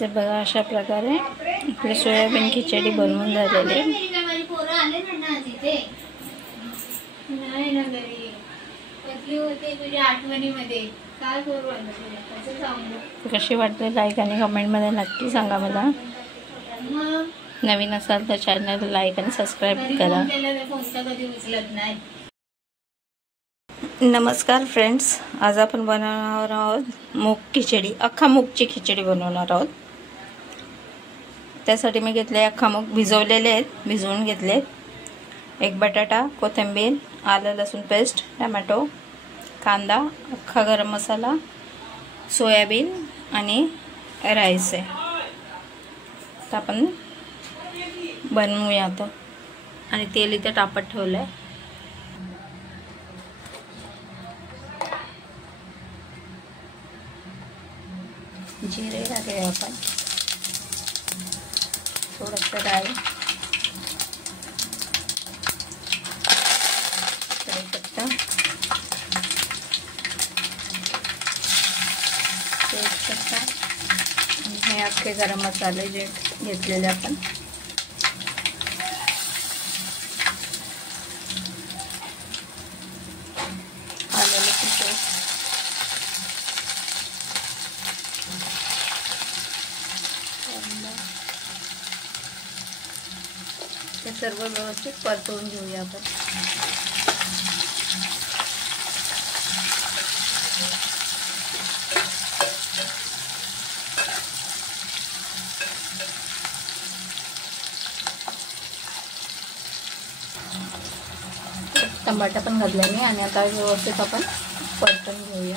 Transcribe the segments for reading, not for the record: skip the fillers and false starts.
तर बघा अशा प्रकारे आपली सोयाबीन खिचडी बनवून झालेली आहे। कशी वाटते लाईक आणि कमेंटमध्ये नक्की सांगा मला। नवीन असाल तर चॅनल लाईक आणि सबस्क्राईब करा। नमस्कार फ्रेंड्स, आज आपण बनवणार आहोत मूग खिचडी। अख्खा मूगची खिचडी बनवणार आहोत। त्यासाठी मी घेतले अख्खा मूग भिजवलेले आहेत, भिजवून घेतले। एक बटाटा, कोथिंबीर, आलं लसूण पेस्ट, टोमॅटो, कांदा, अख्खा गरम मसाला, सोयाबीन आणि राईस आहे। तर आपण बनवूया आता। आणि तेल इथे तापत ठेवलंय। जिरे टाकले आपण, थोडंसं राई, कढीपत्ता, तेजपत्ता आणि हे अख्खे गरम मसाले जे घेतलेले आपण। आलं लसूण पेस्ट, हे सर्व व्यवस्थित परतवून घेऊया आपण। टमाटा पण घातल्याने आणि आता व्यवस्थित आपण परतून घेऊया।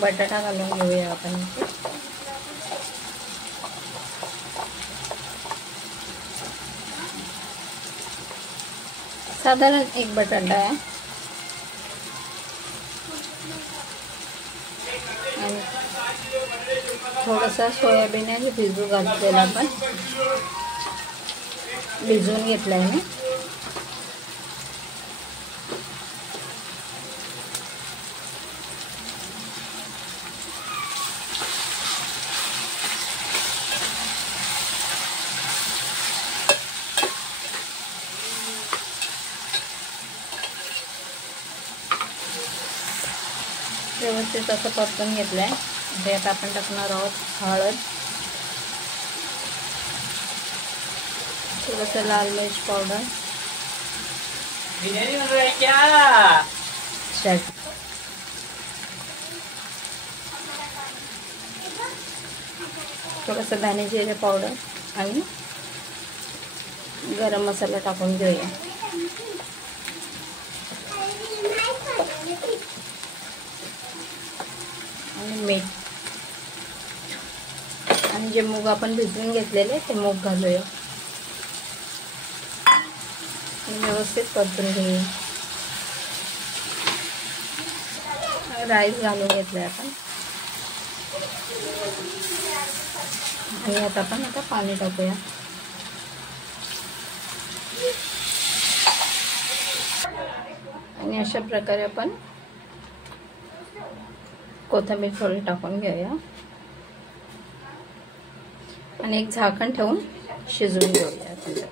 बटाटा घालून घेऊया आपण इथे। साधारण एक बटाटा आहे आणि थोडासा सोयाबीन आहे, भिजू घातलेला आपण, भिजवून घेतलाय मी। व्यवस्थित असं परतून घेतलंय। त्यात आपण टाकणार आहोत हळद, थोडंसं लाल मिर्च पावडर, थोडंसं धने जिरे पावडर आणि गरम मसाला टाकून घेऊया। आणि मीठ आणि जे मूग आपण भिजवून घेतलेले ते मूग घालूया आणि व्यवस्थित परतून घेऊया। राईस घालून घेतले आपण आणि आता आपण पाणी टाकूया। आणि अशा प्रकारे आपण कोथिंबीर थोडी टाकून घेऊया आणि एक झाकण ठेवून शिजवून घेऊया।